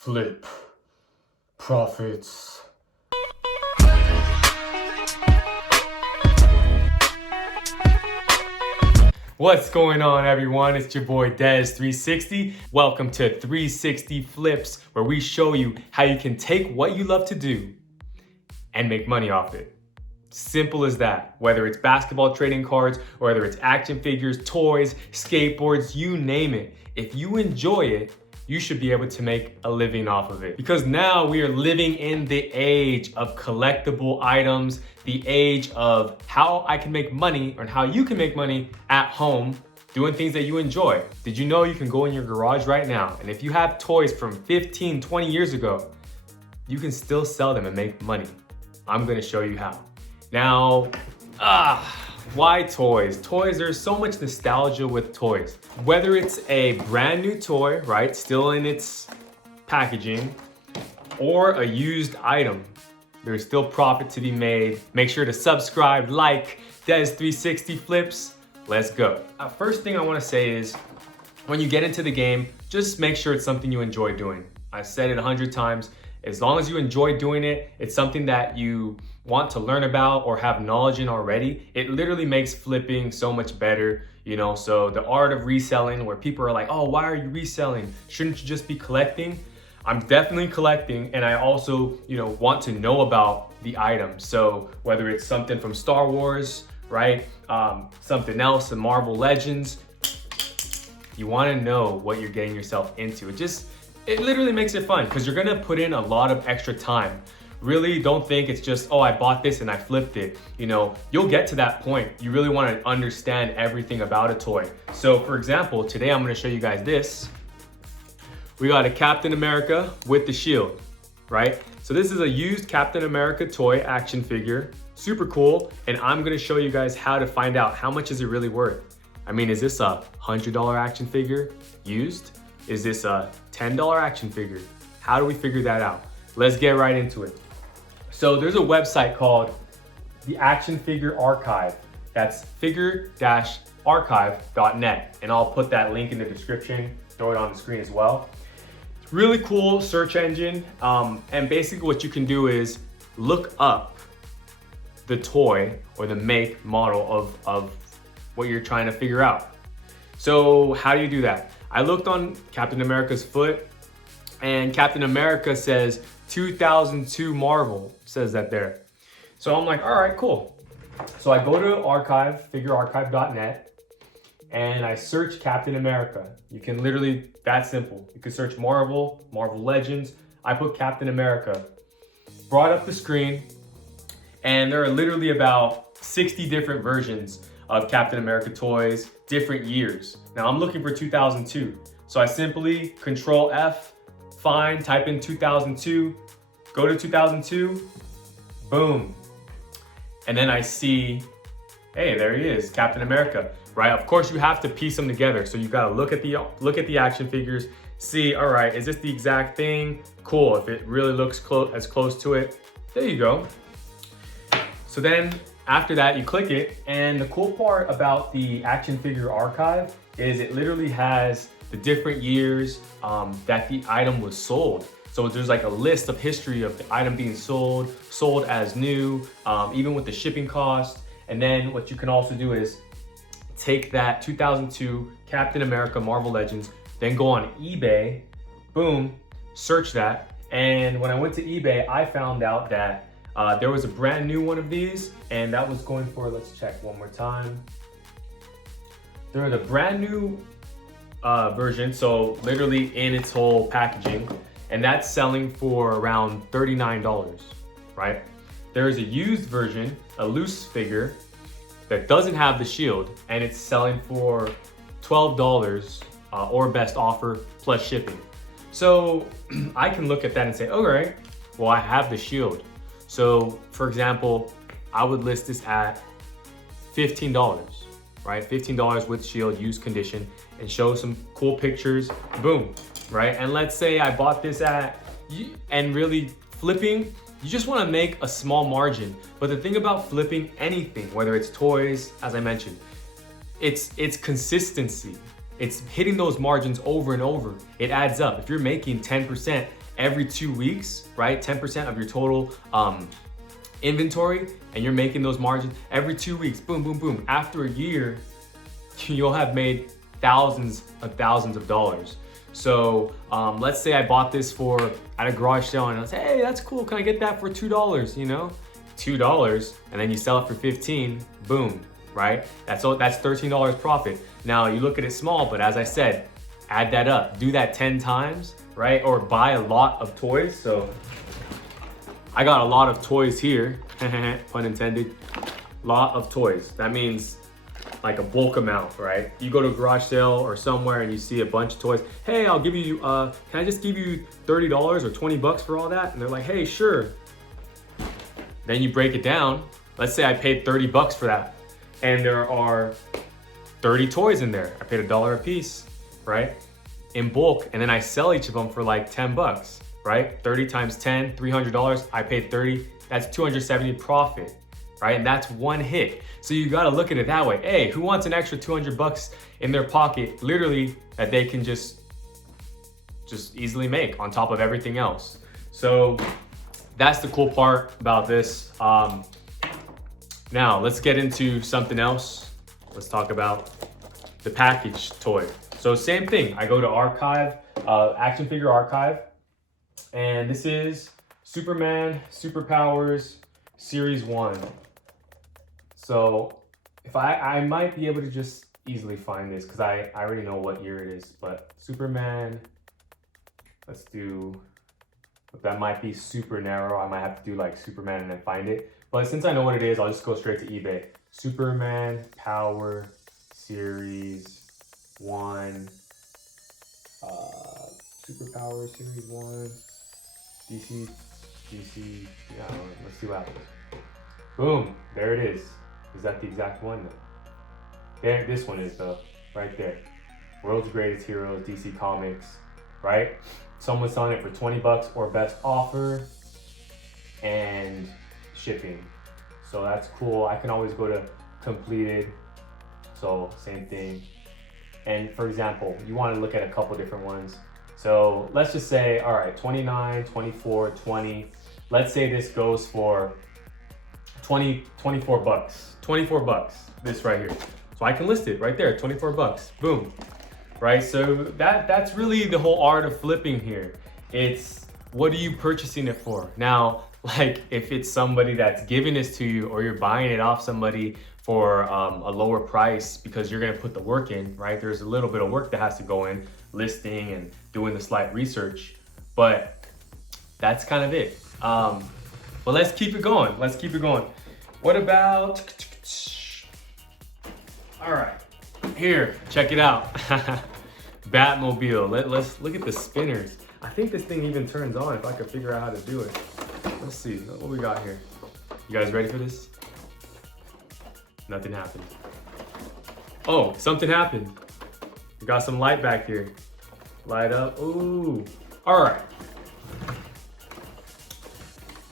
flip, profits. What's going on, everyone? It's your boy Des360. Welcome to 360 Flips, where we show you how you can take what you love to do and make money off it. Simple as that. Whether it's basketball trading cards, or whether it's action figures, toys, skateboards, you name it. If you enjoy it, you should be able to make a living off of it. Because now we are living in the age of collectible items, the age of how I can make money or how you can make money at home doing things that you enjoy. Did you know you can go in your garage right now, and if you have toys from 15, 20 years ago, you can still sell them and make money. I'm gonna show you how. Now, why toys? Toys, there's so much nostalgia with toys. Whether it's a brand new toy, right, still in its packaging, or a used item, there's still profit to be made. Make sure to subscribe, like Des360 Flips. Let's go. First thing I wanna say is, when you get into the game, just make sure it's something you enjoy doing. I said it 100 times. As long as you enjoy doing it, it's something that you want to learn about or have knowledge in already, it literally makes flipping so much better, you know? So the art of reselling, where people are like, oh, why are you reselling? Shouldn't you just be collecting? I'm definitely collecting, and I also, want to know about the item. So whether it's something from Star Wars, right? Something else, the Marvel Legends, you wanna know what you're getting yourself into. It literally makes it fun because you're gonna put in a lot of extra time. Really don't think it's just, oh, I bought this and I flipped it. You'll get to that point. You really wanna understand everything about a toy. So for example, today I'm gonna show you guys this. We got a Captain America with the shield, right? So this is a used Captain America toy action figure, super cool. And I'm gonna show you guys how to find out how much is it really worth. I mean, is this a $100 action figure used? Is this a $10 action figure? How do we figure that out? Let's get right into it. So there's a website called the Action Figure Archive. That's figure-archive.net. And I'll put that link in the description, throw it on the screen as well. It's really cool search engine. And basically what you can do is look up the toy or the make model of what you're trying to figure out. So how do you do that? I looked on Captain America's foot, and Captain America says 2002 Marvel, says that there. So I'm like, all right, cool. So I go to archive, figurearchive.net, and I search Captain America. You can literally, that simple. You can search Marvel, Marvel Legends. I put Captain America. Brought up the screen, and there are literally about 60 different versions of Captain America toys, different years. Now I'm looking for 2002. So I simply Control F, find, type in 2002, go to 2002, boom. And then I see, hey, there he is, Captain America, right? Of course you have to piece them together. So you gotta look at the action figures, see, all right, is this the exact thing? Cool, if it really looks as close to it, there you go. So then after that, you click it, and the cool part about the Action Figure Archive is it literally has the different years that the item was sold. So there's like a list of history of the item being sold as new, even with the shipping cost. And then what you can also do is take that 2002 Captain America Marvel Legends, then go on eBay, boom, search that. And when I went to eBay, I found out that there was a brand new one of these, and that was going for, let's check one more time. There was a brand new version, so literally in its whole packaging, and that's selling for around $39, right? There is a used version, a loose figure, that doesn't have the shield, and it's selling for $12 or best offer plus shipping. So I can look at that and say, all right, well, I have the shield. So for example, I would list this at $15, right? $15 with shield, used condition, and show some cool pictures, boom, right? And let's say I bought this and really flipping, you just wanna make a small margin. But the thing about flipping anything, whether it's toys, as I mentioned, it's consistency. It's hitting those margins over and over. It adds up. If you're making 10% every 2 weeks, right? 10% of your total inventory, and you're making those margins every 2 weeks, boom, boom, boom. After a year, you'll have made thousands of dollars. So let's say I bought this at a garage sale and I was, hey, that's cool. Can I get that for $2? You know, $2, and then you sell it for 15, boom, right? That's $13 profit. Now you look at it small, but as I said, add that up, do that 10 times, right? Or buy a lot of toys. So I got a lot of toys here, pun intended, lot of toys. That means like a bulk amount, right? You go to a garage sale or somewhere and you see a bunch of toys. Hey, I'll give you, can I just give you $30 or 20 bucks for all that? And they're like, hey, sure. Then you break it down. Let's say I paid 30 bucks for that, and there are 30 toys in there. I paid $1 a piece, right? In bulk, and then I sell each of them for like 10 bucks, right? 30 times 10, $300. I paid 30, that's 270 profit, right? And that's one hit. So you gotta look at it that way. Hey, who wants an extra 200 bucks in their pocket, literally, that they can just easily make on top of everything else? So that's the cool part about this. Now let's get into something else. Let's talk about the package toy. So same thing, I go to archive, action figure archive, and this is Superman Superpowers Series 1. So if I might be able to just easily find this because I already know what year it is, but Superman, let's do, that might be super narrow. I might have to do like Superman and then find it. But since I know what it is, I'll just go straight to eBay. Superman Power Series 1, Superpower Series 1, DC, yeah, let's see what happens. Boom, there it is. Is that the exact one though? There, this one is though, right there. World's Greatest Heroes, DC Comics, right? Someone's selling it for 20 bucks or best offer and shipping. So that's cool. I can always go to completed. So same thing. And for example, you want to look at a couple different ones. So let's just say, all right, 29, 24, 20. Let's say this goes for 24 bucks. 24 bucks, this right here. So I can list it right there, 24 bucks, boom. Right, so that's really the whole art of flipping here. It's, what are you purchasing it for? Now, like if it's somebody that's giving this to you or you're buying it off somebody for a lower price because you're gonna put the work in, right? There's a little bit of work that has to go in, listing and doing the slight research, but that's kind of it. But let's keep it going, What about, all right, here, check it out. Batmobile, let's look at the spinners. I think this thing even turns on if I could figure out how to do it. Let's see, what we got here. You guys ready for this? Nothing happened. Oh, something happened. We got some light back here. Light up, ooh. All right.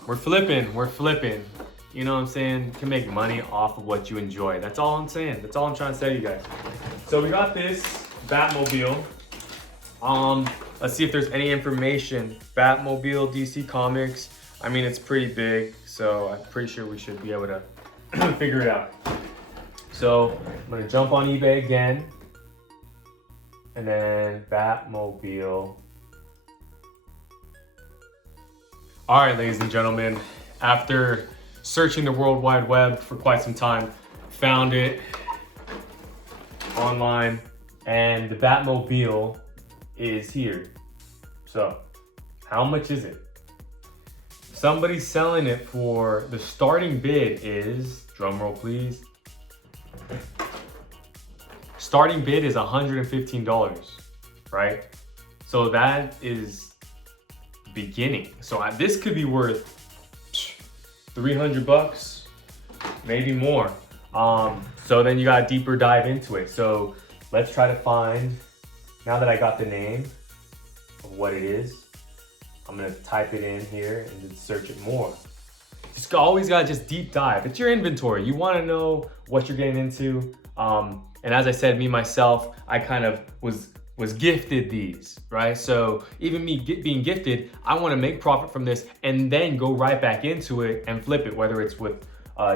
We're flipping. You know what I'm saying? You can make money off of what you enjoy. That's all I'm saying. That's all I'm trying to tell you guys. So we got this Batmobile. Let's see if there's any information. Batmobile, DC Comics. I mean, it's pretty big, so I'm pretty sure we should be able to figure it out. So I'm gonna jump on eBay again. And then Batmobile. All right, ladies and gentlemen, after searching the World Wide Web for quite some time, found it online, and the Batmobile is here. So, how much is it? Somebody's selling it for, the starting bid is, drum roll please, starting bid is $115, right? So that is beginning. So this could be worth 300 bucks, maybe more. So then you got to deeper dive into it. So let's try to find, now that I got the name of what it is, I'm gonna type it in here and then search it more. Just always gotta just deep dive. It's your inventory. You wanna know what you're getting into. And as I said, me, myself, I kind of was was gifted these, right? So even me being gifted, I want to make profit from this and then go right back into it and flip it, whether it's with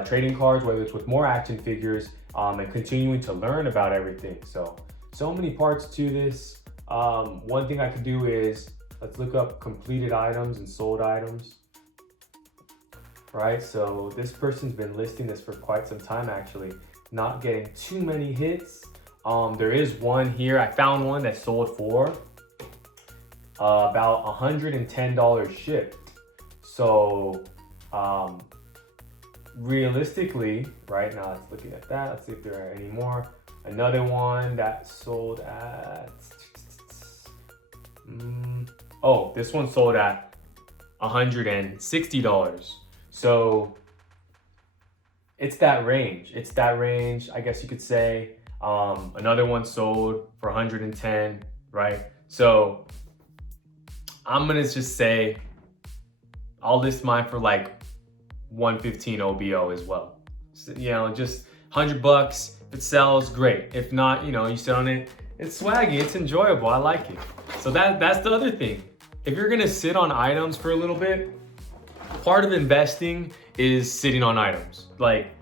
trading cards, whether it's with more action figures, and continuing to learn about everything. So many parts to this. One thing I could do is, let's look up completed items and sold items, right? So this person's been listing this for quite some time, actually, not getting too many hits. There is one here. I found one that sold for about $110 shipped. So realistically, right now, let's look at that. Let's see if there are any more. Another one that sold at, oh, this one sold at $160. So it's that range. It's that range, I guess you could say. Another one sold for 110, right? So I'm gonna just say I'll list mine for like 115 OBO as well. So, you know, just $100. If it sells, great. If not, you know, you sit on it, it's swaggy, it's enjoyable, I like it. So that's the other thing. If you're gonna sit on items for a little bit, part of investing is sitting on items. Like,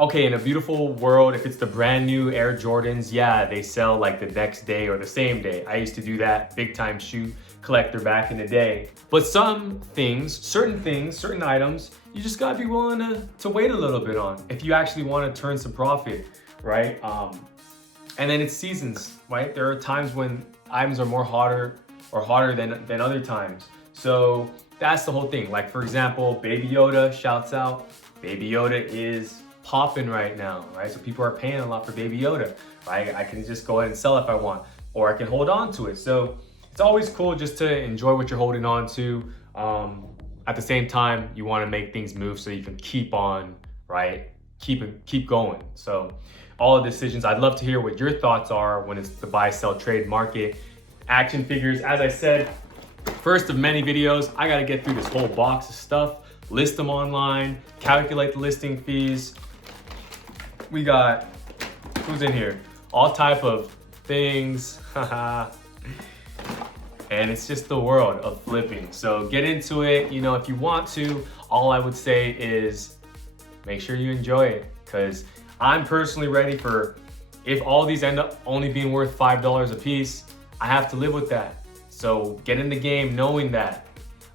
okay, in a beautiful world, if it's the brand new Air Jordans, yeah, they sell like the next day or the same day. I used to do that, big time shoe collector back in the day. But some things, certain items, you just gotta be willing to wait a little bit on if you actually wanna turn some profit, right? And then it's seasons, right? There are times when items are more hotter than other times. So that's the whole thing. Like, for example, Baby Yoda, shouts out. Baby Yoda is popping right now, right? So people are paying a lot for Baby Yoda, right? I can just go ahead and sell if I want, or I can hold on to it. So it's always cool just to enjoy what you're holding on to. At the same time, you want to make things move so you can keep on, right? Keep going. So all the decisions, I'd love to hear what your thoughts are when it's the buy, sell, trade market. Action figures, as I said, first of many videos, I got to get through this whole box of stuff, list them online, calculate the listing fees. We got, who's in here? All type of things. And it's just the world of flipping. So get into it, you know, if you want to. All I would say is make sure you enjoy it, because I'm personally ready for, if all these end up only being worth $5 a piece, I have to live with that. So get in the game knowing that.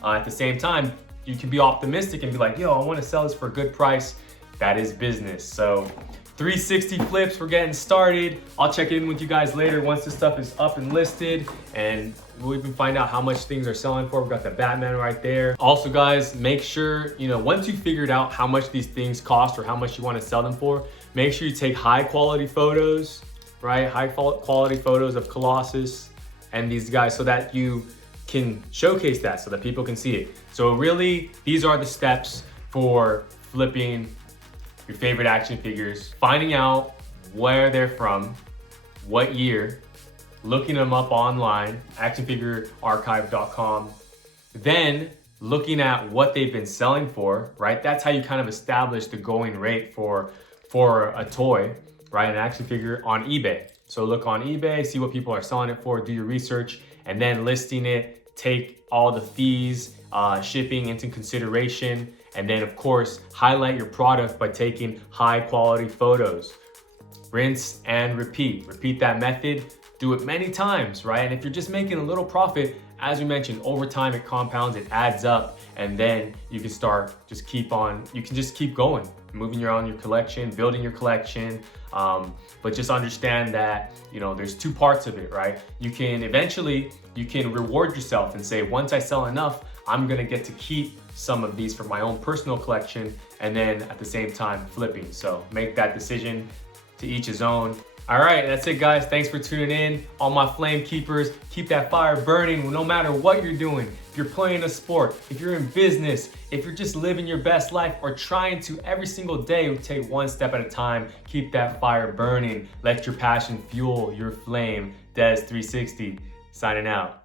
At the same time, you can be optimistic and be like, yo, I want to sell this for a good price. That is business. So 360 flips, we're getting started. I'll check in with you guys later once this stuff is up and listed, and we'll even find out how much things are selling for. We've got the Batman right there. Also, guys, make sure, you know, once you figured out how much these things cost or how much you want to sell them for, make sure you take high quality photos, right? High quality photos of Colossus and these guys so that you can showcase that so that people can see it. So really, these are the steps for flipping your favorite action figures, finding out where they're from, what year, looking them up online, actionfigurearchive.com, then looking at what they've been selling for, right? That's how you kind of establish the going rate for a toy, right? An action figure on eBay. So look on eBay, see what people are selling it for, do your research, and then listing it, take all the fees, shipping into consideration, and then of course, highlight your product by taking high quality photos. Rinse and repeat. Repeat that method, do it many times, right? And if you're just making a little profit, as we mentioned, over time it compounds, it adds up, and then you can start, you can just keep going, moving around your collection, building your collection. But just understand that, you know, there's two parts of it, right? You can reward yourself and say, once I sell enough, I'm gonna get to keep some of these for my own personal collection, and then at the same time flipping. So make that decision, to each his own. All right, that's it guys. Thanks for tuning in. All my flame keepers, keep that fire burning no matter what you're doing. If you're playing a sport, if you're in business, if you're just living your best life or trying to every single day take one step at a time, keep that fire burning. Let your passion fuel your flame. Des 360 signing out.